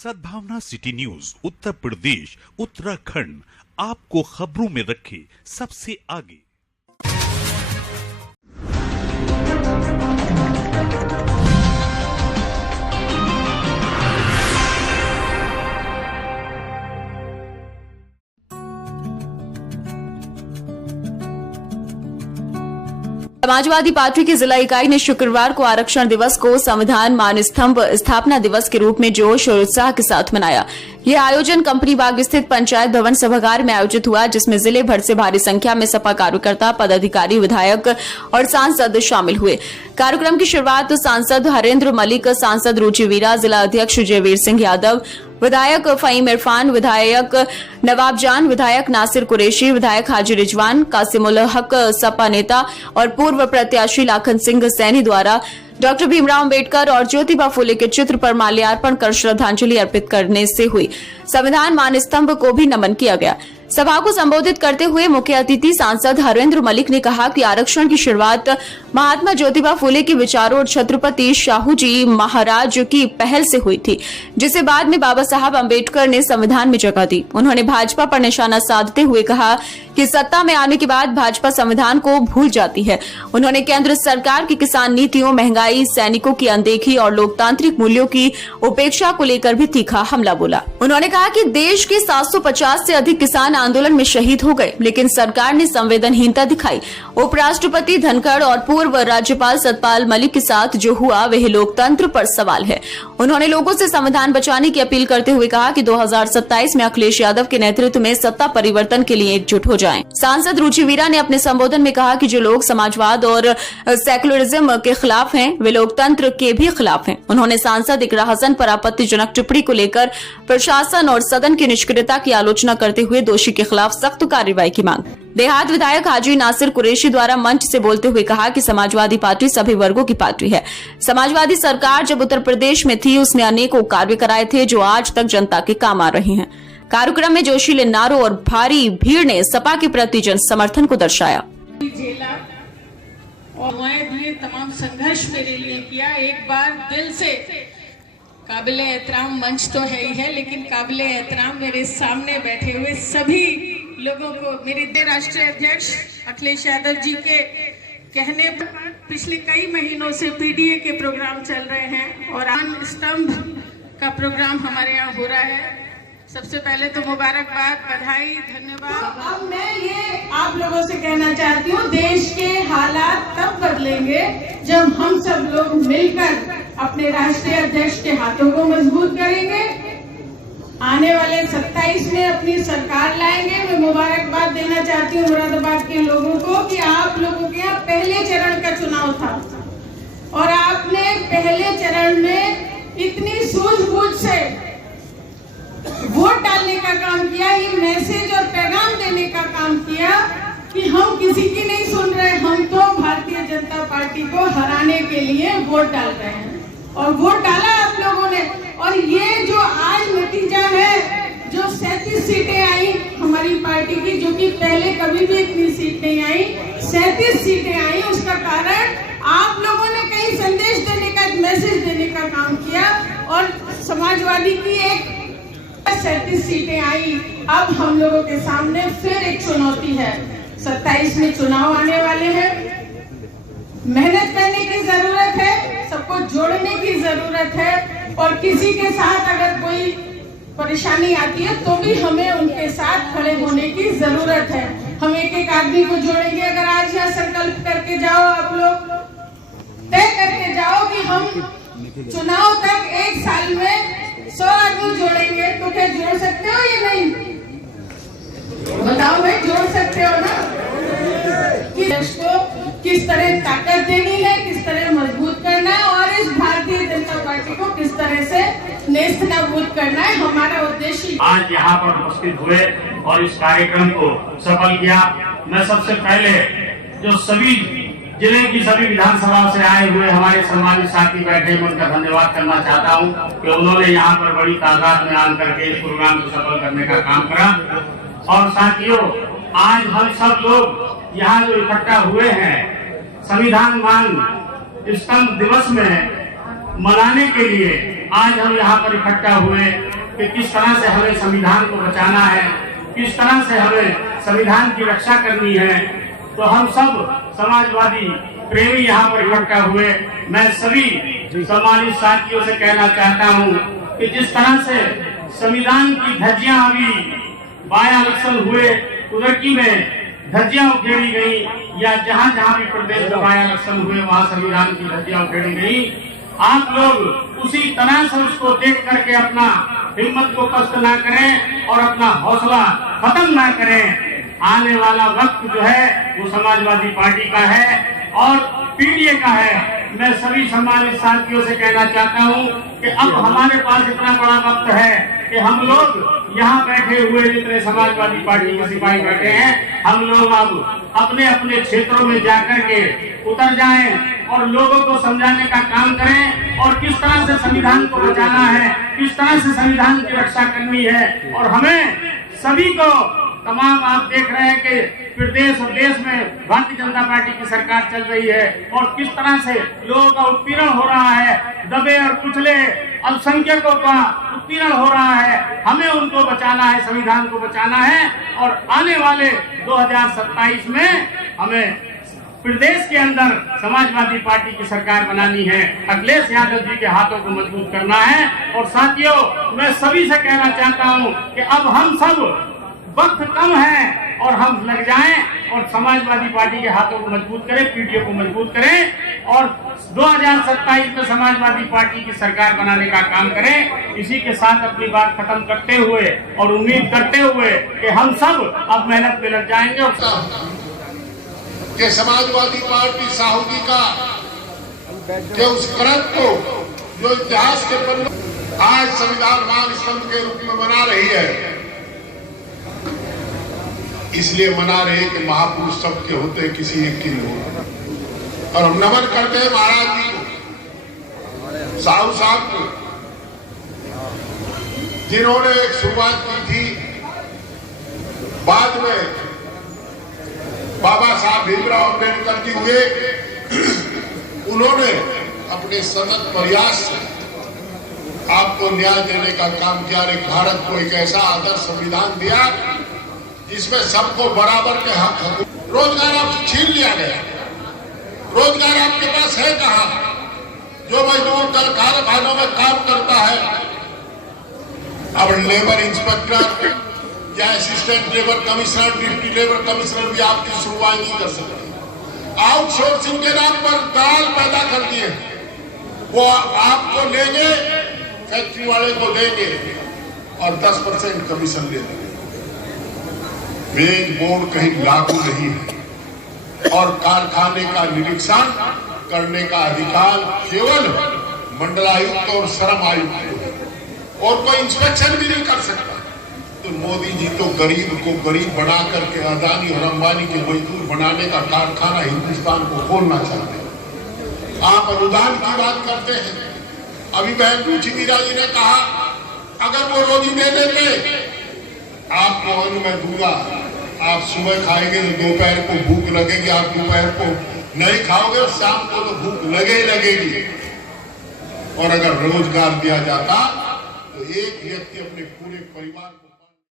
सद्भावना city news Uttar Pradesh Uttarakhand आपको खबरों में रखे सबसे आगे। समाजवादी पार्टी की जिला इकाई ने शुक्रवार को आरक्षण दिवस को संविधान मान स्तंभ स्थापना दिवस के रूप में जोश और उत्साह के साथ मनाया। यह आयोजन कंपनी बाग स्थित पंचायत भवन सभागार में आयोजित हुआ, जिसमें जिले भर से भारी संख्या में सपा कार्यकर्ता, पदाधिकारी, विधायक और सांसद शामिल हुए। कार्यक्रम की शुरुआत सांसद हरेंद्र मलिक, सांसद रुचि वीरा, जिला अध्यक्ष जयवीर सिंह यादव, विधायक फहीम इरफान, विधायक नवाब जान, विधायक नासिर कुरैशी, विधायक हाजी रिजवान, कासिमुल हक सपा नेता और पूर्व प्रत्याशी लाखन सिंह सैनी द्वारा डॉक्टर भीमराव अम्बेडकर और ज्योतिबा फुले के चित्र पर माल्यार्पण कर श्रद्धांजलि अर्पित करने से हुई। संविधान मान स्तंभ को भी नमन किया गया। सभा को संबोधित करते हुए मुख्य अतिथि सांसद हरेंद्र मलिक ने कहा कि आरक्षण की शुरुआत महात्मा ज्योतिबा फुले के विचारों और छत्रपति शाहू जी महाराज की पहल से हुई थी, जिसे बाद में बाबा साहब अम्बेडकर ने संविधान में जगह दी। उन्होंने भाजपा पर निशाना साधते हुए कहा कि सत्ता में आने के बाद भाजपा संविधान को भूल जाती है। उन्होंने केंद्र सरकार की किसान नीतियों, महंगाई, सैनिकों की अनदेखी और लोकतांत्रिक मूल्यों की उपेक्षा को लेकर भी तीखा हमला बोला। उन्होंने कहा कि देश के 750 से अधिक किसान आंदोलन में शहीद हो गए, लेकिन सरकार ने संवेदनहीनता दिखाई। उपराष्ट्रपति धनखड़ और पूर्व राज्यपाल सतपाल मलिक के साथ जो हुआ वह लोकतंत्र पर सवाल है। उन्होंने लोगों से संविधान बचाने की अपील करते हुए कहा कि 2027 में अखिलेश यादव के नेतृत्व में सत्ता परिवर्तन के लिए एकजुट हो जाएं। सांसद रुचि वीरा ने अपने संबोधन में कहा कि जो लोग समाजवाद और सेकुलरिज्म के खिलाफ हैं, वे लोकतंत्र के भी खिलाफ हैं। उन्होंने सांसद इकरा हसन पर आपत्तिजनक टिप्पणी को लेकर प्रशासन और सदन की निष्क्रियता की आलोचना करते हुए दोषी के खिलाफ सख्त कार्रवाई की मांग। देहात विधायक हाजी नासिर कुरैशी द्वारा मंच से बोलते हुए कहा कि समाजवादी पार्टी सभी वर्गों की पार्टी है। समाजवादी सरकार जब उत्तर प्रदेश में थी, उसने अनेकों कार्य कराए थे जो आज तक जनता के काम आ रहे हैं। कार्यक्रम में जोशीले नारों और भारी भीड़ ने सपा के प्रति जन समर्थन को दर्शाया। और तमाम संघर्ष मेरे लिए किया। एक बार दिल से काबिले एहतराम मंच तो है ही है, लेकिन काबिले एहतराम मेरे सामने बैठे हुए सभी लोगों को, मेरे राष्ट्रीय अध्यक्ष अखिलेश यादव जी के कहने पर पिछले कई महीनों से पीडीए के प्रोग्राम चल रहे हैं और मान स्तंभ का प्रोग्राम हमारे यहाँ हो रहा है। सबसे पहले तो मुबारकबाद, बधाई, धन्यवाद। अब मैं ये आप लोगों से कहना चाहती हूँ, देश के हालात तब बदलेंगे जब हम सब लोग मिलकर अपने राष्ट्रीय अध्यक्ष के हाथों को मजबूत करेंगे। आने वाले 27 में अपनी सरकार लाएंगे। मैं मुबारकबाद देना चाहती हूँ मुरादाबाद के लोगों को कि आप लोगों के यहाँ पहले चरण का चुनाव था और आपने पहले चरण में इतनी सूझबूझ से वोट डालने का काम किया, ये मैसेज और पैगाम देने का काम किया कि हम किसी की नहीं सुन रहे, हम तो भारतीय जनता पार्टी को हराने के लिए वोट डाल रहे हैं। और वोट डाला आप लोगों ने, और ये जो आज नतीजा है, जो 37 सीटें आई हमारी पार्टी की, जो कि पहले कभी भी इतनी सीट नहीं आई, 37 सीटें आई, उसका कारण आप लोगों ने कई संदेश देने का, मैसेज देने का काम किया और समाजवादी की एक 37 सीटें आई। अब हम लोगों के सामने फिर एक चुनौती है। 27 में चुनाव आने वाले हैं, मेहनत करने की जरूरत है, सबको जोड़ने की जरूरत है और किसी के साथ अगर कोई परेशानी आती है तो भी हमें उनके साथ खड़े होने की जरूरत है। हम एक एक आदमी को जोड़ेंगे। अगर आज यहाँ संकल्प करके जाओ, आप लोग तय करके जाओ कि हम चुनाव तक एक साल में 100 आदमी जोड़ेंगे, तो क्या जोड़ सकते हो या नहीं? बताओ भाई, जोड़ सकते हो ना? कि देश को किस तरह ताकत देनी है, किस तरह मजबूत करना है और इस भारतीय जनता पार्टी को किस तरह से नेस्तनाबूद करना है, हमारा उद्देश्य। आज यहाँ पर उपस्थित हुए और इस कार्यक्रम को सफल किया। मैं सबसे पहले जो सभी जिले की सभी विधानसभा से आए हुए हमारे सम्मानित साथी बैठे, उनका धन्यवाद करना चाहता हूं कि उन्होंने यहाँ पर बड़ी तादाद में आकर के इस प्रोग्राम को सफल करने का काम करा। और साथियों, आज हम सब लोग यहाँ जो इकट्ठा हुए हैं, संविधान मान स्तंभ दिवस में मनाने के लिए आज हम यहाँ पर इकट्ठा हुए कि किस तरह से हमें संविधान को बचाना है, किस तरह से हमें संविधान की रक्षा करनी है। तो हम सब समाजवादी प्रेमी यहाँ पर इकट्ठा हुए। मैं सभी सम्मानित साथियों से कहना चाहता हूँ कि जिस तरह से संविधान की धज्जियां अभी बाय इलेक्शन हुए तुर्की में धज्जियां उखेड़ी गई, या जहां जहां भी प्रदेश में बाय इलेक्शन हुए वहां संविधान की धज्जियां उखेड़ी गई। आप लोग उसी तरह से उसको देख करके अपना हिम्मत को कष्ट ना करें और अपना हौसला खत्म ना करें। आने वाला वक्त जो है वो समाजवादी पार्टी का है और पीडीए का है। मैं सभी सम्मानित साथियों से कहना चाहता हूं कि अब हमारे पास इतना बड़ा वक्त है कि हम लोग यहाँ बैठे हुए जितने समाजवादी पार्टी के सिपाही बैठे हैं, हम लोग अब अपने अपने क्षेत्रों में जाकर के उतर जाएं और लोगों को समझाने का काम करें और किस तरह से संविधान को बचाना है, किस तरह से संविधान की रक्षा करनी है। और हमें सभी को तमाम आप देख रहे हैं कि प्रदेश और देश में भारतीय जनता पार्टी की सरकार चल रही है और किस तरह से लोगों का उत्पीड़न हो रहा है, दबे और कुचले अल्पसंख्यकों का उत्पीड़न हो रहा है। हमें उनको बचाना है, संविधान को बचाना है और आने वाले 2027 में हमें प्रदेश के अंदर समाजवादी पार्टी की सरकार बनानी है। अखिलेश यादव जी के हाथों को मजबूत करना है। और साथियों, मैं सभी से कहना चाहता हूं कि अब हम सब वक्त कम है और हम लग जाएं और समाजवादी पार्टी के हाथों को मजबूत करें, पीडीए को मजबूत करें और 2027 में समाजवादी पार्टी की सरकार बनाने का काम करें। इसी के साथ अपनी बात खत्म करते हुए और उम्मीद करते हुए कि हम सब अब मेहनत में लग जाएंगे। और कि समाजवादी पार्टी साहूदी का के उस कृत को जो इतिहास के पन्नों आज संविधान मान स्तंभ के रूप में बना रही है, इसलिए मना रहे कि महापुरुष सबके होते किसी एक की नहीं। और हम नमन करते हैं महाराज जी को, साहू साहब को, जिन्होंने एक शुरुआत की थी। बाद में बाबा साहब भीमराव अम्बेडकर जी हुए, उन्होंने अपने सतत प्रयास से आपको न्याय देने का काम किया। एक भारत को एक ऐसा आदर्श संविधान दिया जिसमें सबको बराबर के हक। रोजगार आपसे छीन लिया गया, रोजगार आपके पास है कहां? जो मजदूर कारखानों में काम करता है, अब लेबर इंस्पेक्टर या assistant labour commissioner, deputy labour commissioner भी आपकी सुनवाई नहीं कर सकते। आउटसोर्सिंग के नाम पर दाल पैदा कर दिए, वो आपको लेंगे, फैक्ट्री वाले को देंगे और 10% कमीशन ले लेंगे। वेज बोर्ड कहीं लागू नहीं है और कारखाने का निरीक्षण करने का अधिकार केवल मंडलायुक्त और श्रम आयुक्त को, और कोई इंस्पेक्शन भी नहीं कर सकता। तो मोदी जी तो गरीब को गरीब बना करके अदानी और अंबानी के मजदूर बनाने का कारखाना हिंदुस्तान को खोलना चाहते हैं। आप अनुदान की बात करते हैं। अभी बहन रुचि मीरा जी ने कहा अगर वो रोजी दे देते आपको अन्न में दूंगा, आप सुबह खाएंगे तो दोपहर को भूख लगेगी, आप दोपहर को नहीं खाओगे और शाम को तो भूख लगेगी। और अगर रोजगार दिया जाता तो एक व्यक्ति अपने पूरे परिवार को